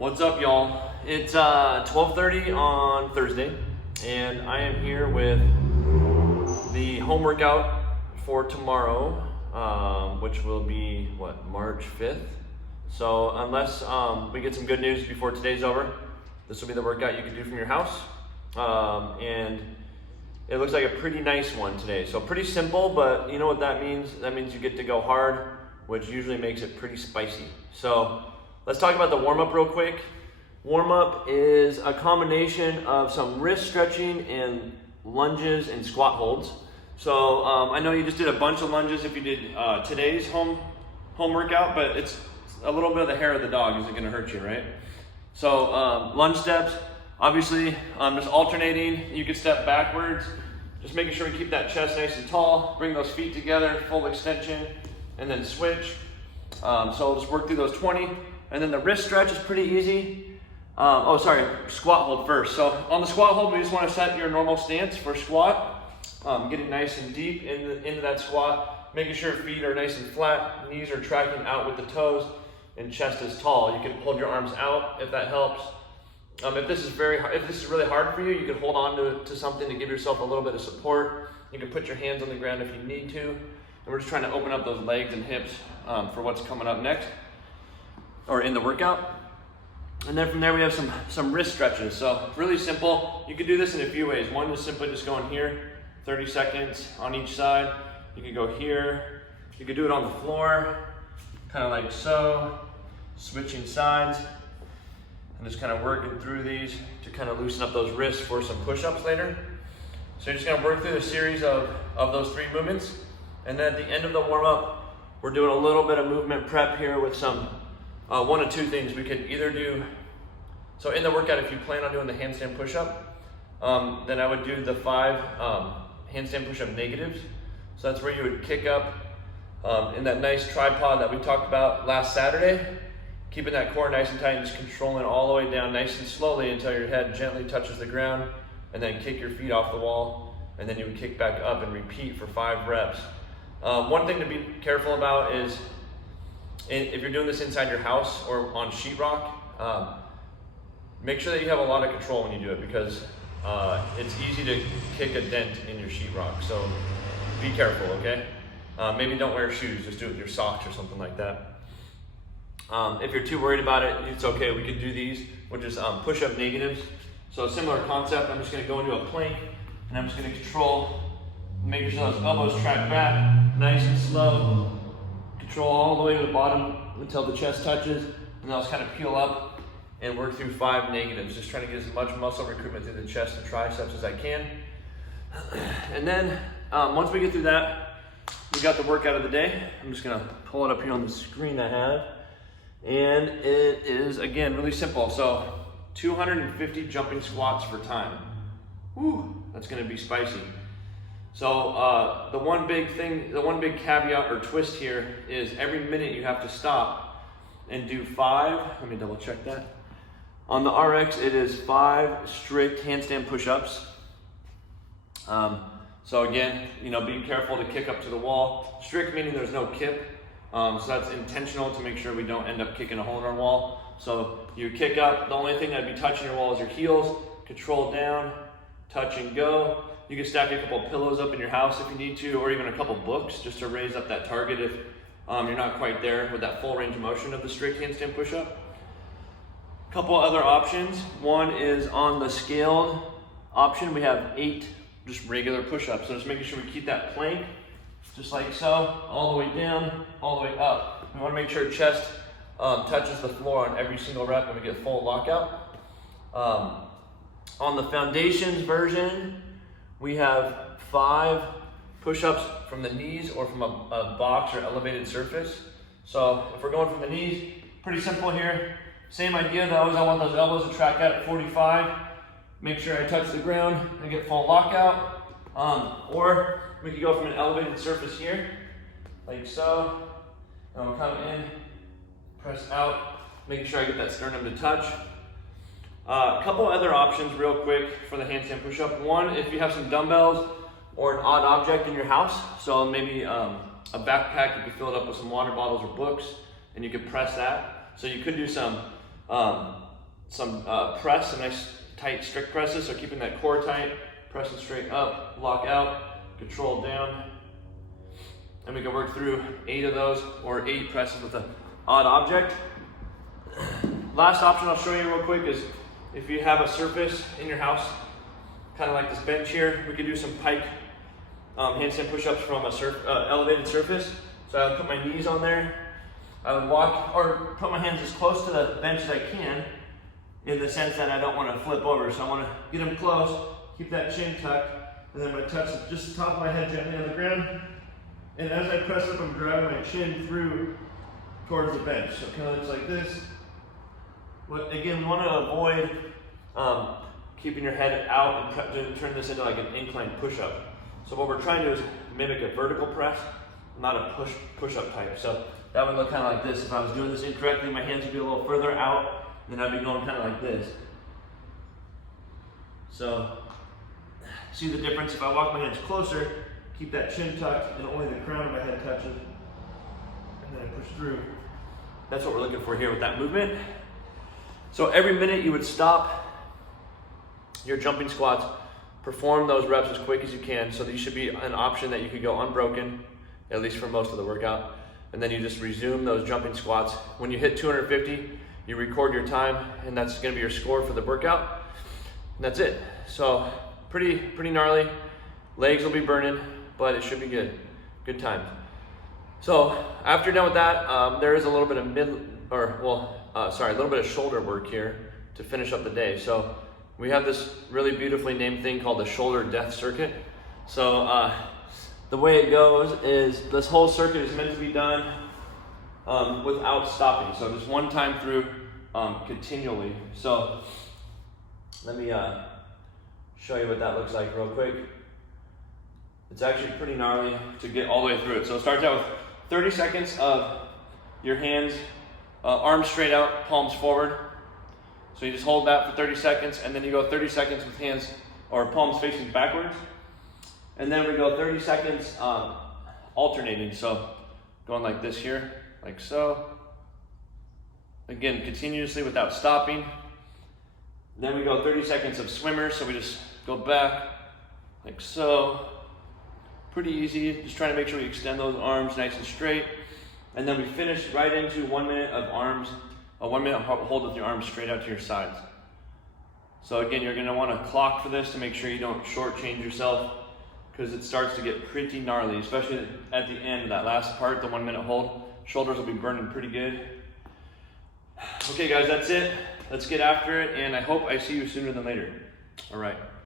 What's up, y'all? It's 12:30 on Thursday, and I am here with the home workout for tomorrow, which will be, March 5th. So unless we get some good news before today's over, this will be the workout you can do from your house. And it looks like a pretty nice one today. So pretty simple, but you know what that means? That means you get to go hard, which usually makes it pretty spicy. So let's talk about the warm-up real quick. Warm-up is a combination of some wrist stretching and lunges and squat holds. So I know you just did a bunch of lunges if you did today's home workout, but it's a little bit of the hair of the dog isn't gonna hurt you, right? So lunge steps, obviously just alternating. You can step backwards, just making sure we keep that chest nice and tall, bring those feet together, full extension, and then switch. So I'll just work through those 20. And then the wrist stretch is pretty easy. Squat hold first. So on the squat hold, we just want to set your normal stance for squat. Getting nice and deep into that squat, making sure feet are nice and flat, knees are tracking out with the toes, and chest is tall. You can hold your arms out if that helps. If this is really hard for you, you can hold on to something to give yourself a little bit of support. You can put your hands on the ground if you need to. And we're just trying to open up those legs and hips for what's coming up next, or in the workout. And then from there we have some wrist stretches. So really simple. You can do this in a few ways. One is simply just going here, 30 seconds on each side. You can go here. You can do it on the floor, kind of like so, switching sides, and just kind of working through these to kind of loosen up those wrists for some push-ups later. So you're just gonna work through the series of those 3 movements. And then at the end of the warm-up, we're doing a little bit of movement prep here with some one of 2 things. We could either do, so in the workout, if you plan on doing the handstand push-up, then I would do the 5 handstand push-up negatives. So that's where you would kick up in that nice tripod that we talked about last Saturday, keeping that core nice and tight and just controlling all the way down nice and slowly until your head gently touches the ground, and then kick your feet off the wall, and then you would kick back up and repeat for 5 reps. One thing to be careful about is if you're doing this inside your house or on sheetrock, make sure that you have a lot of control when you do it, because it's easy to kick a dent in your sheetrock. So be careful, okay? Maybe don't wear shoes, just do it with your socks or something like that. If you're too worried about it, it's okay. We could do these, which is push-up negatives. So a similar concept. I'm just gonna go into a plank, and I'm just gonna control, making sure those elbows track back, nice and slow. Control all the way to the bottom until the chest touches, and then I'll just kind of peel up and work through 5 negatives, just trying to get as much muscle recruitment through the chest and triceps as I can. And then once we get through that, we got the workout of the day. I'm just gonna pull it up here on the screen I have. And it is, again, really simple. So 250 jumping squats for time. Woo, that's gonna be spicy. So the one big caveat or twist here is every minute you have to stop and do 5, let me double check that. On the RX, it is 5 strict handstand push ups. So again, be careful to kick up to the wall. Strict meaning there's no kip. So that's intentional to make sure we don't end up kicking a hole in our wall. So you kick up, the only thing that'd be touching your wall is your heels, control down, touch and go. You can stack a couple pillows up in your house if you need to, or even a couple books just to raise up that target if you're not quite there with that full range of motion of the strict handstand push-up. A couple other options. One is on the scaled option, we have 8 just regular push-ups. So just making sure we keep that plank, just like so, all the way down, all the way up. We want to make sure chest touches the floor on every single rep and we get full lockout. On the foundations version, we have 5 push-ups from the knees or from a box or elevated surface. So if we're going from the knees, pretty simple here. Same idea though, is I want those elbows to track out at 45. Make sure I touch the ground and get full lockout. Or we could go from an elevated surface here, like so. And we'll come in, press out, making sure I get that sternum to touch. A couple other options real quick for the handstand push-up. One, if you have some dumbbells or an odd object in your house, so maybe a backpack, you could fill it up with some water bottles or books, and you could press that. So you could do some some press, some nice tight strict presses, so keeping that core tight, pressing straight up, lock out, control down. And we can work through 8 of those, or 8 presses with an odd object. Last option I'll show you real quick is if you have a surface in your house, kind of like this bench here, we could do some pike handstand push-ups from a elevated surface. So I would put my knees on there, I would walk, or put my hands as close to the bench as I can, in the sense that I don't want to flip over. So I want to get them close, keep that chin tucked, and then I'm going to touch just the top of my head gently on the ground. And as I press up, I'm driving my chin through towards the bench. So it kind of looks like this. But again, we want to avoid keeping your head out and turn this into like an incline push-up. So what we're trying to do is mimic a vertical press, not a push-up type. So that would look kind of like this. If I was doing this incorrectly, my hands would be a little further out, and I'd be going kind of like this. So see the difference? If I walk my hands closer, keep that chin tucked, and only the crown of my head touches, and then I push through. That's what we're looking for here with that movement. So every minute you would stop your jumping squats, perform those reps as quick as you can. So these should be an option that you could go unbroken, at least for most of the workout. And then you just resume those jumping squats. When you hit 250, you record your time, and that's gonna be your score for the workout. And that's it. So pretty gnarly. Legs will be burning, but it should be good. Good time. So after you're done with that, there is a little bit of a little bit of shoulder work here to finish up the day. So we have this really beautifully named thing called the shoulder death circuit. So the way it goes is this whole circuit is meant to be done without stopping. So just one time through continually. So let me show you what that looks like real quick. It's actually pretty gnarly to get all the way through it. So it starts out with 30 seconds of your hands, arms straight out, palms forward. So you just hold that for 30 seconds, and then you go 30 seconds with hands or palms facing backwards. And then we go 30 seconds alternating. So going like this here, like so. Again, continuously without stopping. Then we go 30 seconds of swimmers. So we just go back like so. Pretty easy, just trying to make sure we extend those arms nice and straight. And then we finish right into 1 minute of arms, a 1 minute hold with your arms straight out to your sides. So again, you're gonna wanna clock for this to make sure you don't shortchange yourself, because it starts to get pretty gnarly, especially at the end, that last part, the 1 minute hold. Shoulders will be burning pretty good. Okay guys, that's it. Let's get after it, and I hope I see you sooner than later. All right.